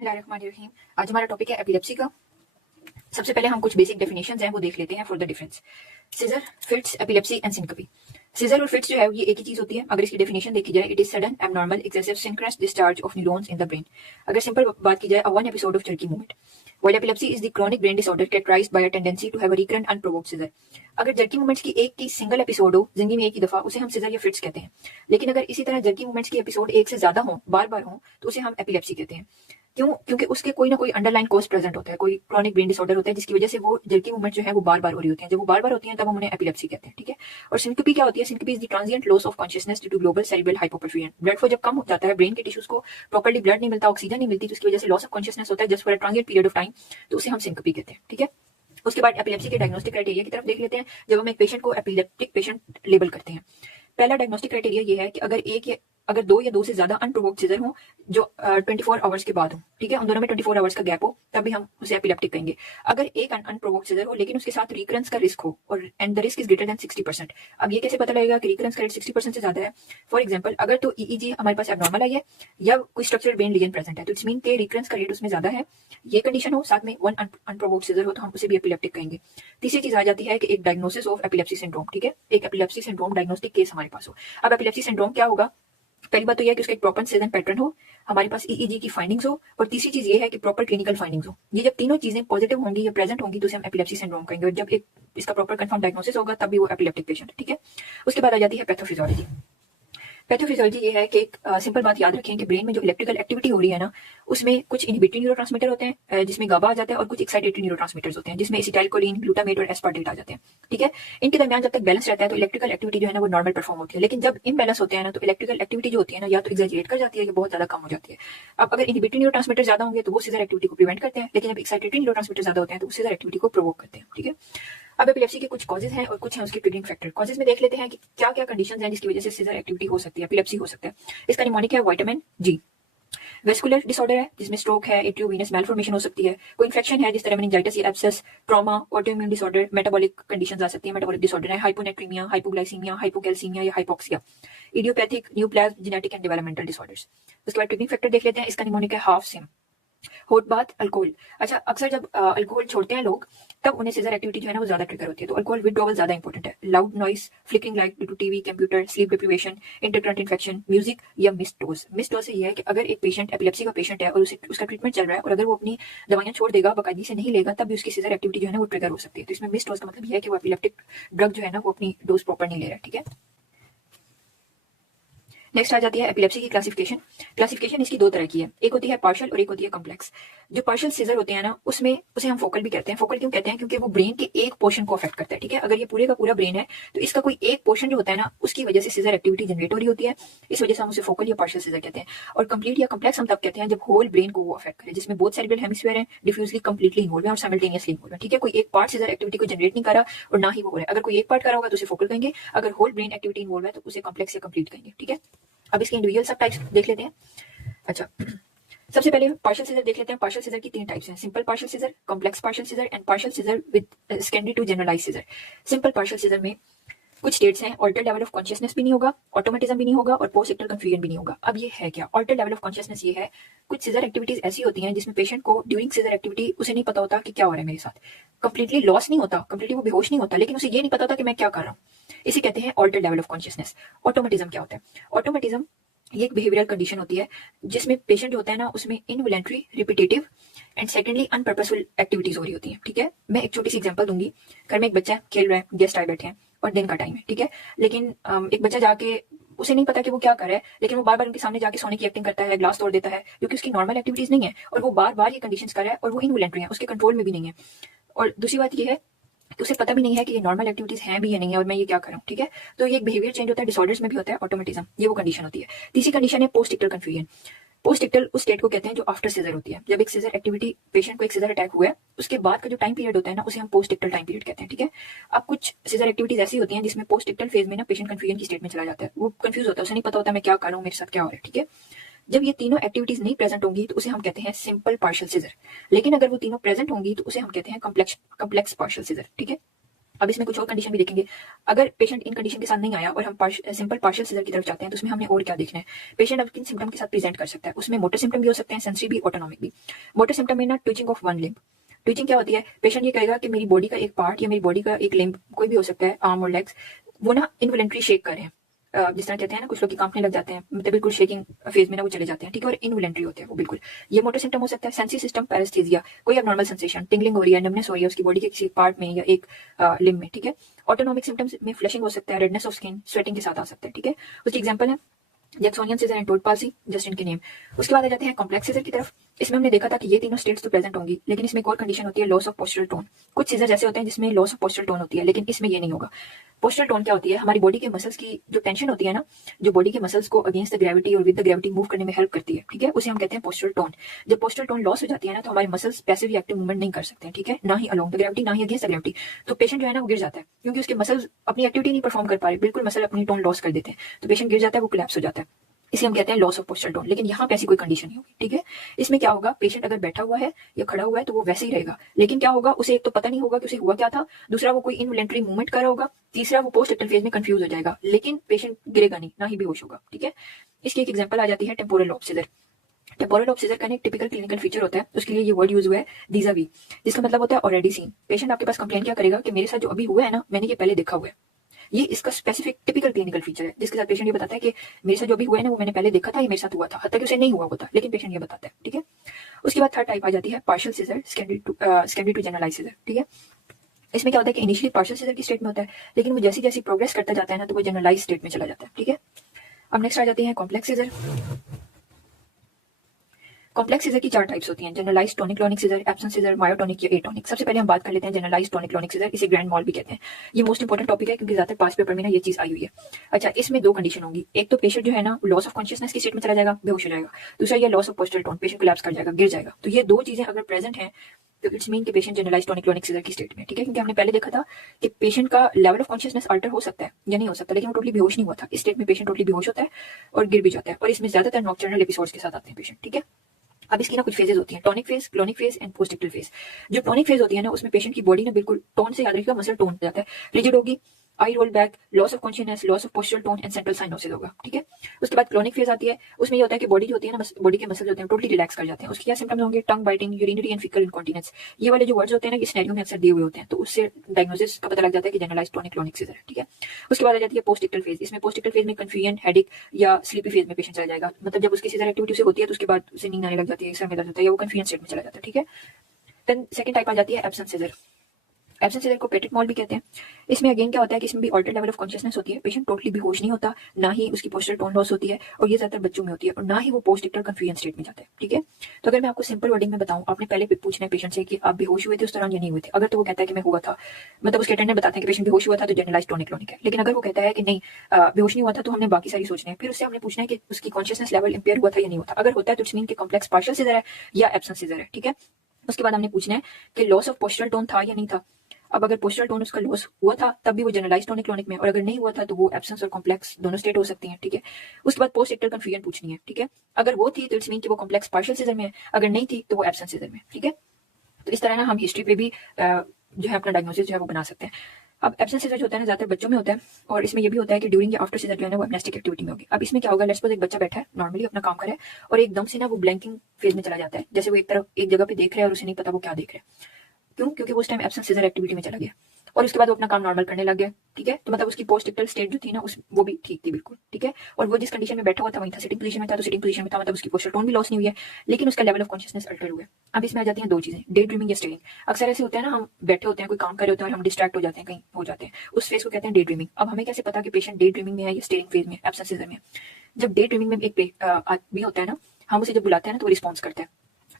बिस्मिल्लाहिर्रहमानिर्रहीम। आज हमारा टॉपिक है एपिलेप्सी का। सबसे पहले हम कुछ बेसिक डेफिनेशंस हैं वो देख लेते हैं for the difference. Seizure, fits, epilepsy and syncope. Seizure और फिट्स जो है ये एक ही चीज होती है। अगर इसकी डेफिनेशन देखी जाए, it is sudden abnormal excessive synchronous discharge of neurons in the brain. अगर सिंपल बात की जाए, one episode of jerky movement. While epilepsy is the chronic brain disorder characterized by a tendency to have a recurrent unprovoked seizure. अगर jerky movements की एक की single episode हो जिंदगी में एक ही दफा, उसे हम सीजर या फिट्स कहते हैं। लेकिन अगर इसी तरह जर्की मूवमेंट्स की एपिसोड एक से ज्यादा हो, बार बार हो, तो उसे हम एपिलेप्सी कहते हैं। क्यों? क्योंकि उसके कोई ना कोई अंडरलाइन कॉज प्रेजेंट होता है, कोई क्रॉनिक ब्रेन डिसऑर्डर होता है जिसकी वजह से वो जर्की मूवमेंट जो है वो बार बार हो रही होती है। जब वो बार बार होती हैं तब हम उन्हें एपिलेप्सी कहते हैं, ठीक है। और सिनकपी क्या होती है? Syncope is the transient loss of consciousness due to global cerebral hypoperfusion. Blood flow जब कम हो जाता है, ब्रेन के टिश्यूज को प्रॉपर्ली ब्लड नहीं मिलता, ऑक्सीजन नहीं मिलती, तो उसकी वजह से लॉस ऑफ कॉन्शियसनेस होता है just for a transient period of time, तो उसे हम सिनकपी कहते हैं, ठीक है। उसके बाद एपिलेप्सी के डायग्नोस्टिक क्राइटेरिया की तरफ देख लेते हैं। जब हम एक पेशेंट को एपिलेप्टिक पेशेंट लेबल करते हैं, पहला डायग्नोस्टिक क्राइटेरिया ये है कि अगर दो या दो से ज्यादा अनप्रोवोक्ड सीजर हो जो 24 आवर्स के बाद हो, ठीक है, उन दोनों में 24 आवर्स का गैप हो, तब भी हम उसे एपिलेप्टिक कहेंगे। अगर एक अनप्रोवोक्ड सीजर हो लेकिन उसके साथ रिकरेंस का रिस्क हो और and the risk is greater than 60%। अब ये कैसे पता लगेगा कि रिकरेंस का रेट 60% से ज्यादा है? फॉर एग्जांपल, अगर तो ईईजी हमारे पास एबनॉर्मल आई है या कोई स्ट्रक्चरल ब्रेन लीजन प्रेजेंट है, तो इट्स मीन के रिकरेंस का रेट उसमें ज्यादा है। ये कंडीशन हो, साथ में वन अनप्रोवोक्ड सीजर हो, तो हम उसे भी एपिलेप्टिक कहेंगे। तीसरी चीज आ जाती है कि एक डायग्नोसिस ऑफ एपिलेप्सी सिंड्रोम, ठीक है, एक एपिलेप्सी सिंड्रोम डायग्नोस्टिक केस हमारे पास हो। अब एपिलेप्सी सिंड्रोम क्या होगा? पहली बात तो यह है कि उसका एक प्रॉपर सीजन पैटर्न हो, हमारे पास ईईजी की फाइंडिंग्स हो, और तीसरी चीज ये है कि प्रॉपर क्लिनिकल फाइंडिंग्स हो। ये जब तीनों चीजें पॉजिटिव होंगी या प्रेजेंट होंगी तो उसे हम एपिलेप्सी सिंड्रोम कहेंगे, और जब एक इसका प्रॉपर कंफर्म डायग्नोसिस होगा तब भी वो एपिलेप्टिक पेशेंट है, ठीक है। उसके बाद आ जाती है पैथोफिजियोलॉजी। पैथोफिजियोलॉजी ये है कि एक सिंपल बात याद रखें कि ब्रेन में जो इलेक्ट्रिकल एक्टिविटी हो रही है ना, उसमें कुछ इनहिबिटरी न्यूरोट्रांसमीटर होते हैं जिसमें गाबा आ जाता है, और कुछ एक्साइटेटरी न्यूरोट्रांसमीटर्स होते हैं जिसमें एसिटाइलकोलिन, ग्लूटामेट और एस्पार्टेट आ जाते हैं, ठीक है। इनके दरमियान जब तक बैलेंस रहता है तो इलेक्ट्रिकल एक्टिविटी जो है ना वो नॉर्मल परफॉर्म होती है। लेकिन जब इम्बैलेंस होते हैं ना, तो इलेक्ट्रिकल एक्टिविटी जो होती है ना, या तो एग्जैजरेट कर जाती है या बहुत ज्यादा कम हो जाती है। अब अगर इनहिबिटरी न्यूरोट्रांसमीटर ज्यादा होंगे तो वो सीजर एक्टिविटी को प्रिवेंट करते हैं, लेकिन जब एक्साइटेटरी न्यूरोट्रांसमीटर ज्यादा होते हैं तो वो सीजर एक्टिविटी को प्रोवोक करते हैं, ठीक है। अब एपिलेप्सी के कुछ कॉजेज हैं और कुछ हैं उसके ट्रिगरिंग फैक्टर। कॉजेज में देख लेते हैं कि क्या क्या कंडीशंस हैं जिसकी वजह से सीजर एक्टिविटी हो सकती है, एपिलेप्सी हो सकता है। इसका निमोनिक है विटामिन जी। वेस्कुलर डिसऑर्डर है जिसमें स्ट्रोक है, एट्रियोवेनस मैलफॉर्मेशन हो सकती है। कोई इन्फेक्शन है जिस तरह मेनिंजाइटिस या abscess, trauma, autoimmune disorder, metabolic conditions आ सकती है। मेटाबॉलिक डिसऑर्डर है हाइपोनेट्रीमिया, हाइपोग्लाइसीमिया, हाइपोकैल्सीमिया या hypoxia. Idiopathic, neoplasm, genetic and developmental disorders. उसके बाद ट्रिगरिंग फैक्टर देख लेते हैं। इसका निमोनिक है हाफ सिम। होट बाथ, अल्कोहल। अच्छा, अक्सर जब अल्कोहल छोड़ते हैं लोग तब उन्हें सीजर एक्टिविटी जो है ना वो ज्यादा ट्रिगर होती है, तो अल्कोहल विड्रॉवल ज्यादा इंपॉर्टेंट है। Loud noise, flickering light due to TV, computer, sleep deprivation, intercurrent infection, music या मिस्ड डोज। मिस्ड डोज से ये है कि अगर एक पेशेंट एपिलेप्सी का पेशेंट है और उसका ट्रीटमेंट चल रहा है और अगर वो अपनी दवाइयां छोड़ देगा, बाकायदगी से नहीं लेगा, तब भी उसकी सीजर एक्टिविटी जो है ना वो ट्रिगर हो सकती है। तो इसमें मिस्ड डोज का मतलब ये है कि वो एपिलेप्टिक ड्रग जो है ना वो अपनी डोज प्रॉपर नहीं ले रहा है, ठीक है। नेक्स्ट आ जाती है एपिलेप्सी की क्लासिफिकेशन। क्लासिफिकेशन इसकी दो तरह की है, एक होती है पार्शियल और एक होती है कॉम्प्लेक्स। जो पार्शियल सीजर होते हैं ना उसमें उसे हम फोकल भी कहते हैं। फोकल क्यों कहते हैं? क्योंकि वो ब्रेन के एक पोर्शन को अफेक्ट करता है, ठीक है। अगर ये पूरे का पूरा ब्रेन है तो इसका कोई एक पोर्शन जो होता है ना उसकी वजह से सीजर एक्टिविटी जनरेट हो रही होती है, इस वजह से हम उसे फोकल या पार्शियल सीजर कहते हैं। और कंप्लीट या कॉम्प्लेक्स हम तब कहते हैं जब होल ब्रेन को वो अफेक्ट करे, जिसमें बोथ सेरेब्रल हेमिस्फीयर है, डिफ्यूजली कंप्लीटली इन्वॉल्व है और साइमल्टेनियसली इन्वॉल्व है, ठीक है। कोई एक पार्ट सीजर एक्टिविटी को जनरेट नहीं कर रहा और ना ही वो हो रहा है। अगर कोई एक पार्ट कर रहा होगा तो उसे फोकल कहेंगे, अगर होल ब्रेन एक्टिविटी इन्वॉल्व है तो उसे कॉम्प्लेक्स या कंप्लीट कहेंगे, ठीक है। अब इसके इंडिविजुअल सब टाइप्स देख लेते हैं। अच्छा, सबसे पहले पार्शियल सीजर देख लेते हैं। पार्शियल सीजर की तीन टाइप्स हैं, simple partial seizure, complex partial seizure and partial seizure with secondary to generalize seizure. Simple partial seizure में कुछ स्टेट्स हैं, ऑल्टर लेवल ऑफ कॉन्शियसनेस भी नहीं होगा, ऑटोमेटिज्म भी नहीं होगा और पोस्ट इक्टल कंफ्यूजन भी नहीं होगा। अब ये है क्या? ऑल्टर लेवल ऑफ कॉन्शियसनेस ये है, कुछ सीजर एक्टिविटीज ऐसी होती हैं जिसमें पेशेंट को ड्यूरिंग सीजर एक्टिविटी उसे नहीं पता होता कि क्या हो रहा है मेरे साथ। कंप्लीटली लॉस नहीं होता, कंप्लीटली वो बेहोश नहीं होता, लेकिन उसे ये नहीं पता होता कि मैं क्या कर रहा हूँ। इसे कहते हैं ऑल्टर लेवल ऑफ कॉन्शियसनेस। ऑटोमेटिज्म क्या होता है? ऑटोमेटिज्म ये एक बिहेवियरल कंडीशन होती है जिसमें पेशेंट जो होता है ना उसमें involuntary, repetitive and secondly unpurposeful activities हो रही होती हैं, ठीक है। मैं एक छोटी सी एग्जांपल दूंगी। घर में एक बच्चा खेल रहा है, गेस्ट आए बैठे हैं और दिन का टाइम है, ठीक है। लेकिन एक बच्चा जाके उसे नहीं पता कि वो क्या कर रहा है, लेकिन वो बार बार उनके सामने जाके सोने की एक्टिंग करता है, ग्लास तोड़ देता है, क्योंकि उसकी नॉर्मल एक्टिविटीज नहीं है और वो बार बार ये कंडीशंस कर रहा है और वो इनवॉलंटरी है, उसके कंट्रोल में भी नहीं है। और दूसरी बात ये है कि उसे पता भी नहीं है कि ये नॉर्मल एक्टिविटीज हैं भी या नहीं है और मैं ये क्या कर रहा हूँ, ठीक है। तो ये एक बिहेवियर चेंज होता है, डिसऑर्डर्स में भी होता है ऑटोमेटिज्म, ये वो कंडीशन होती है। तीसरी कंडीशन है पोस्ट इक्टल कंफ्यूजन। पोस्ट इक्टल उस स्टेट को कहते हैं जो आफ्टर सीजर होती है। जब एक सीजर एक्टिविटी, पेशेंट को एक सीजर अटैक हुआ है, उसके बाद का जो टाइम पीरियड होता है ना उसे हम पोस्ट इक्टल टाइम पीरियड कहते हैं, ठीक है। अब कुछ सीजर एक्टिविटीज ऐसी होती हैं जिसमें पोस्ट इक्टल फेज में ना पेशेंट कंफ्यूजन की स्टेट में चला जाता है, वो कंफ्यूज होता है, उसे नहीं पता होता मैं क्या कर रहा हूँ, मेरे साथ क्या हो रहा है, ठीक है। जब ये तीनों एक्टिविटीज नहीं प्रेजेंट होंगी तो उसे हम कहते हैं सिंपल पार्शियल सीजर, लेकिन अगर वो तीनों प्रेजेंट होंगी तो उसे हम कहते हैं कॉम्प्लेक्स पार्शियल सीजर, ठीक है। अब इसमें कुछ और कंडीशन भी देखेंगे। अगर पेशेंट इन कंडीशन के साथ नहीं आया और हम सिंपल पार्शियल सीजर की तरफ जाते हैं तो उसमें हमने और क्या देखना है, पेशेंट अब किन सिम्टम के साथ प्रेजेंट कर सकता है। उसमें मोटर सिम्टम भी हो सकते हैं, सेंसरी भी, ऑटोनॉमिक भी। मोटर सिम्टम में ना twitching of one limb. Twitching क्या होती है, पेशेंट ये कहेगा कि मेरी बॉडी का एक पार्ट या मेरी बॉडी का एक लिम्ब, कोई भी हो सकता है, आर्म और लेग्स, वो ना इनवॉलंटरी शेक कर रहे हैं। जिस तरह कहते हैं ना कुछ लोग की कांपने लग जाते हैं, मतलब बिल्कुल शेकिंग फेज में ना वो चले जाते हैं, ठीक है, और इनवॉलंटरी होते हैं वो बिल्कुल। ये मोटर सिम्टम हो सकता है। सेंसरी सिस्टम, पैरास्थेसिया, कोई अबनॉर्मल सेंसेशन, टिंगलिंग हो रही है, नमनेस हो रही है उसकी बॉडी के किसी पार्ट में या एक लिम्ब में, ठीक है। ऑटोनॉमिक सिम्टम्स में फ्लशिंग हो सकता है, रेडनेस ऑफ स्किन, स्वेटिंग के साथ आ सकता है, ठीक है। उसकी एग्जांपल है Jacksonian seizure and Todd palsy, just इनके नेम। उसके बाद आ जाते हैं कॉम्प्लेक्स सीजर की तरफ। इसमें हमने देखा था कि ये तीनों स्टेट्स तो प्रेजेंट होंगी, लेकिन इसमें एक और कंडीशन होती है, लॉस ऑफ पोस्चरल टोन। कुछ सीजर ऐसे होते हैं जिसमें लॉस ऑफ पोस्चरल टोन होती है, लेकिन इसमें ये नहीं होगा। पोस्चरल टोन क्या होती है, हमारी बॉडी के मसल्स की जो टेंशन होती है ना, जो बॉडी के मसल्स को अगेंस्ट द ग्रेविटी और विद द ग्रेविटी मूव करने में हेल्प करती है, ठीक है, उसे हम कहते हैं पोस्चरल टोन। जब पोस्चरल टोन लॉस हो जाती है ना, तो हमारे मसल्स पैसिव एक्टिव मूवमेंट नहीं कर सकते हैं, ठीक है, ना ही अलोंग द ग्रेविटी ना ही अगेंस्ट द ग्रेविटी। तो पेशेंट जो है ना वो गिर जाता है, क्योंकि उसके मसल्स अपनी एक्टिविटी नहीं परफॉर्म कर पा रहे, बिल्कुल मसल अपनी टोन लॉस कर देते हैं, तो पेशेंट गिर जाता है, वो कोलैप्स हो जाता है। इसे हम कहते हैं लॉस ऑफ पोस्चरल टोन। लेकिन यहाँ पे ऐसी कोई कंडीशन नहीं होगी, ठीक है। इसमें क्या होगा, पेशेंट अगर बैठा हुआ है या खड़ा हुआ है तो वो वैसे ही रहेगा, लेकिन क्या होगा, उसे एक तो पता नहीं होगा कि उसे हुआ क्या था, दूसरा वो कोई इनवॉलंटरी मूवमेंट कर रहा होगा, तीसरा वो पोस्ट एक्टल फेज में कंफ्यूज हो जाएगा, लेकिन पेशेंट गिरेगा नहीं, ना ही बेहोश होगा, ठीक है। इसकी एक एग्जांपल आ जाती है temporal lobe seizure. Temporal lobe seizure का एक टिपिकल क्लिनिकल फीचर होता है, उसके लिए ये वर्ड यूज हुआ है vis-a-vis, जिसका मतलब होता है ऑलरेडी सीन। पेशेंट आपके पास कंप्लेन क्या करेगा कि मेरे साथ जो अभी हुआ है ना, मैंने ये पहले देखा हुआ है। ये इसका स्पेसिफिक टिपिकल क्लिनिकल फीचर है, जिसके साथ पेशेंट ये बताता है कि मेरे साथ जो भी हुआ है ना वो मैंने पहले देखा था, ये मेरे साथ हुआ था, हत्ता कि उसे नहीं हुआ होता, लेकिन पेशेंट ये बताता है, ठीक है। उसके बाद थर्ड टाइप आ जाती है partial seizure, secondary to generalize seizure, ठीक है। इसमें क्या होता है कि इनिशियली पार्शियल सीजर की स्टेट में होता है, लेकिन वो जैसी जैसी प्रोग्रेस करता जाता है ना, तो वो जनरलाइज स्टेट में चला जाता है, ठीक है। अब नेक्स्ट आ जाती है कॉम्प्लेक्स सीजर। कॉम्प्लेक्स सीजर की चार टाइप्स होती हैं, generalize tonic clonic seizure, absent seizure, myotonic या एटोनिक। सबसे पहले हम बात कर लेते हैं जनरलाइज टोनिक क्लोनिक सीजर, इसे ग्रैंड मॉल भी कहते हैं। ये मोस्ट इंपोर्टेंट टॉपिक है क्योंकि ज्यादातर पास पेपर में ना ये चीज आई हुई है। अच्छा, इसमें दो कंडीशन होंगी, एक तो पेशेंट जो है ना लॉस ऑफ कॉन्शियसनेस की स्टेट में चला जाएगा, बेहोश हो जाएगा। दूसरा ये loss of postural tone, patient collapse कर जाएगा, गिर जाएगा। तो ये दो चीजें अगर प्रेजेंट है तो इट्स मीन कि patient generalize tonic clonic seizure की स्टेट में, ठीक है। क्योंकि हमने पहले देखा था कि पेशेंट का लेवल ऑफ कॉन्शियसनेस अल्टर हो सकता है या नहीं हो सकता, लेकिन वो टोटली बेहोश नहीं हुआ था। इस स्टेट में पेशेंट टोटली बेहोश होता है और गिर भी जाता है, और इसमें ज्यादातर नॉकटर्नल एपिसोड्स के साथ आते हैं पेशेंट, ठीक है। अब इसकी ना कुछ फेजेस होती हैं, tonic phase, clonic phase and post ictal phase. जो टॉनिक फेज होती है ना, उसमें पेशेंट की बॉडी ना बिल्कुल टोन से याद रखिएगा, मसल टोन हो जाता है, रिजिड होगी, eye roll back, loss of consciousness, loss of postural tone and central cyanosis होगा, ठीक है। उसके बाद क्लोनिक फेज आती है, उसमें ये होता है कि बॉडी जो होती है ना, बॉडी के मसल होते हैं टोटली रिलैक्स कर जाते हैं। उसके क्या सिम्टम्स होंगे, tongue biting, urinary and faecal incontinence. ये वाले जो वर्ड्स होते हैं ना, ये सिनेरियो में अक्सर दिए हुए होते हैं, तो उससे डायग्नोसिस का पता लग जाता है कि जनरलाइज टोनिक क्लोनिक सीजर है, ठीक है। उसके बाद आ जाती है पोस्ट एक्टल फेज। इसमें पोस्ट एक्टल फेज में कंफ्यूजन, हेडेक या स्लीपी फेज में पेशेंट चला जाएगा, मतलब जब उसकी सीजर एक्टिविटी से होती है तो उसके बाद उसे नींद आने लग जाती है, सर में दर्द होता है, या वो कंफ्यूजन स्टेट में चला जाता है, ठीक है। देन सेकंड टाइप आ जाती है एब्सेंट सीजर। एब्सेंट सीजर को पेटिट मॉल भी कहते हैं। इसमें अगेन क्या होता है कि इसमें भी ऑल्टर्ड लेवल ऑफ कॉन्शियसनेस होती है, पेशेंट टोटली बेहोश नहीं होता, ना ही उसकी पोस्चरल टोन लॉस होती है, और ये ज्यादातर बच्चों में होती है, और ना ही वो पोस्ट एक्टल कंफ्यूजन स्टेट में जाता है, ठीक है। तो अगर मैं आपको सिंपल वर्डिंग में बताऊं, आपने पहले पूछना है पेशेंट से कि आप बेहोश हुए थे उस दौरान या नहीं हुए थे। अगर तो वो कहता है कि मैं हुआ था, मतलब उसके अटेंडेंट बताते हैं कि पेशेंट बेहोश हुआ था, तो जनरलाइज टोनिक क्लोनिक है। लेकिन अगर वो कहता है कि नहीं बेहोश नहीं हुआ था, तो हमने बाकी सारी सोचना है, फिर उससे हमने पूछना है कि उसकी कॉन्शियसनेस लेवल इंपेयर हुआ था या नहीं हुआ था। अगर होता है तो इट्स मीन कि कॉम्प्लेक्स पार्शियल सीजर है या एब्सेंट सीजर है, ठीक है। उसके बाद हमने पूछना है कि लॉस ऑफ पोस्चरल टोन था या नहीं था। अब अगर पोस्चरल टोन उसका लॉस हुआ था तब भी वो जनरलाइज टोनिक क्लोनिक में, और अगर नहीं हुआ था तो वो एब्सेंस और कॉम्प्लेक्स दोनों स्टेट हो सकती हैं, ठीक है। उसके बाद पोस्ट एक्टल कंफ्यूजन पूछनी है, ठीक है। अगर वो थी तो इट्स मीन कि वो कॉम्प्लेक्स पार्शियल सीजर में है, अगर नहीं थी तो वो एब्सेंट सीजर में, ठीक है। तो इस तरह ना हम हिस्ट्री पे भी जो है अपना डायग्नोसिस जो है वो बना सकते हैं। अब एब्सेंट सीजर जो होता है ना ज्यादातर बच्चों में होता है, और इसमें ये भी होता है कि ड्यूरिंग या आफ्टर सीजर जो है ना वो एमनेस्टिक एक्टिविटी में होगी। अब इसमें क्या होगा, लेट्स सपोज एक बच्चा बैठा है नॉर्मली अपना काम कर रहा है, और एकदम से ना वो ब्लैंकिंग फेज में चला जाता है, जैसे वो एक तरफ एक जगह पे देख रहा है और उसे नहीं पता वो क्या देख रहा है। क्यों? क्योंकि वो उस टाइम एब्सेंट सीजर एक्टिविटी में चला गया, और उसके बाद वो अपना काम नॉर्मल करने लग गया, ठीक है। तो मतलब उसकी पोस्ट एक्टल स्टेट जो थी ना वो भी ठीक थी बिल्कुल, ठीक है। और वो जिस कंडीशन में बैठा हुआ था वहीं था, सिटिंग पोजीशन में था, तो सिटिंग पोजीशन में था, मतलब उसकी पोस्चरल टोन भी लॉस नहीं हुई है, लेकिन उसका लेवल ऑफ कॉन्शियसनेस अल्टर हुआ है। अब इसमें आ जाती हैं दो चीजें, डे ड्रीमिंग या स्टेरिंग। अक्सर ऐसे होते हैं ना, हम बैठे होते हैं, कोई काम कर रहे होते हैं और हम डिस्ट्रैक्ट हो जाते हैं, कहीं हो जाते हैं, उस फेज को कहते हैं डे ड्रीमिंग। अब हमें कैसे पता कि पेशेंट डे ड्रीमिंग में है या स्टेरिंग फेज में, एब्सेंट सीजर में। जब डे ड्रीमिंग में एक आदमी होता है ना, हम उसे जब बुलाते हैं ना तो वो रिस्पॉन्स करता है,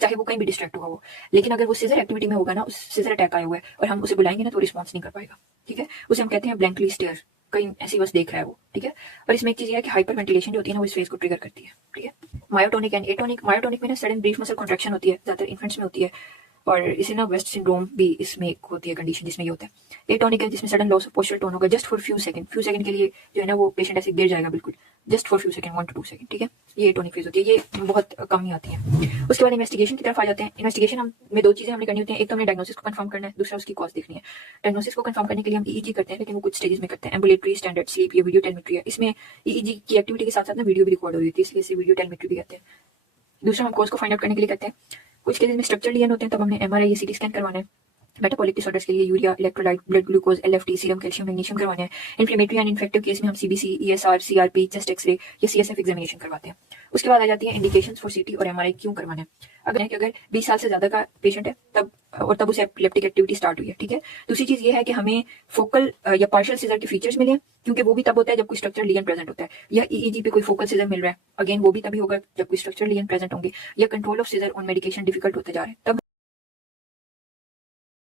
चाहे वो कहीं भी डिस्ट्रैक्ट होगा वो। लेकिन अगर वो सीजर एक्टिविटी में होगा ना, उस सीजर अटैक आया हुआ है और हम उसे बुलाएंगे ना तो रिस्पॉन्स नहीं कर पाएगा, ठीक है। उसे हम कहते हैं ब्लैंकली स्टेयर, कहीं ऐसी बस देख रहा है वो, ठीक है। और इसमें एक चीज है कि हाइपर वेंटिलेशन जो होती है ना वो इस फेज को ट्रिगर करती है, ठीक है। Myotonic and atonic. मायोटोनिक में ना सडन ब्रीफ मसल कॉन्ट्रैक्शन होती है, ज्यादातर इन्फेंट्स में होती है, और इसे ना वेस्ट सिंड्रोम भी इसमें एक होती है कंडीशन जिसमें ये होता है। एटोनिक है जिसमें sudden loss of postural tone होगा जस्ट फॉर फ्यू सेकंड के लिए जो है ना वो पेशेंट ऐसे गिर जाएगा बिल्कुल, just for few second 1 to 2 second, ठीक है। ये एटोनिक फेज होती है, ये बहुत कम ही आती है। उसके बाद इन्वेस्टिगेशन की तरफ आ जाते हैं। इन्वेस्टिगेशन में दो चीजें हमने करनी होती है, एक तो हमने डायग्नोसिस को कंफर्म करना है, दूसरा उसकी कॉज देखनी है। डायग्नोसिस को कंफर्म करने के लिए हम ईईजी करते हैं, लेकिन वो कुछ स्टेजेस में करते हैं। एम्बुलेटरी, स्टैंडर्ड स्लीप, ये वीडियो टेलीमेट्री है। इसमें ईईजी की एक्टिविटी के साथ साथ ना वीडियो भी रिकॉर्ड हो रही थी, इसलिए इसे वीडियो टेलीमेट्री भी कहते हैं। दूसरा हम कॉज को फाइंड आउट करने के लिए करते हैं। कुछ केसेस में स्ट्रक्चरल लीजन होते हैं, तब हमने एमआरआई या सीटी स्कैन करवाना है। मेटाबॉलिक डिसऑर्डर्स के लिए urea, electrolyte, blood glucose, LFT, serum calcium, magnesium करवाने हैं। इन्फ्लेमेटरी एंड इन्फेक्टिव केस में हम CBC, ESR, CRP, chest x-ray या सीएसएफ एग्जामिनेशन करवाते हैं। उसके बाद आ जाती है इंडिकेशंस फॉर सीटी और एमआरआई क्यों करवाना है। अगर 20 साल से ज्यादा का पेशेंट है तब उसे एपिलेप्टिक एक्टिविटी स्टार्ट हुई है, ठीक है। दूसरी चीज ये है कि हमें फोकल या पार्शियल सीजर के फीचर्स मिले हैं, क्योंकि वो भी तब होता है जब कोई स्ट्रक्चरल लीजन प्रेजेंट होता है, या ईईजी पे कोई फोकल सीजर मिल रहा है, अगेन वो भी तभी होगा जब कोई स्ट्रक्चरल लीजन प्रेजेंट होंगे, या control of seizure on medication difficult होते जा रहे हैं तब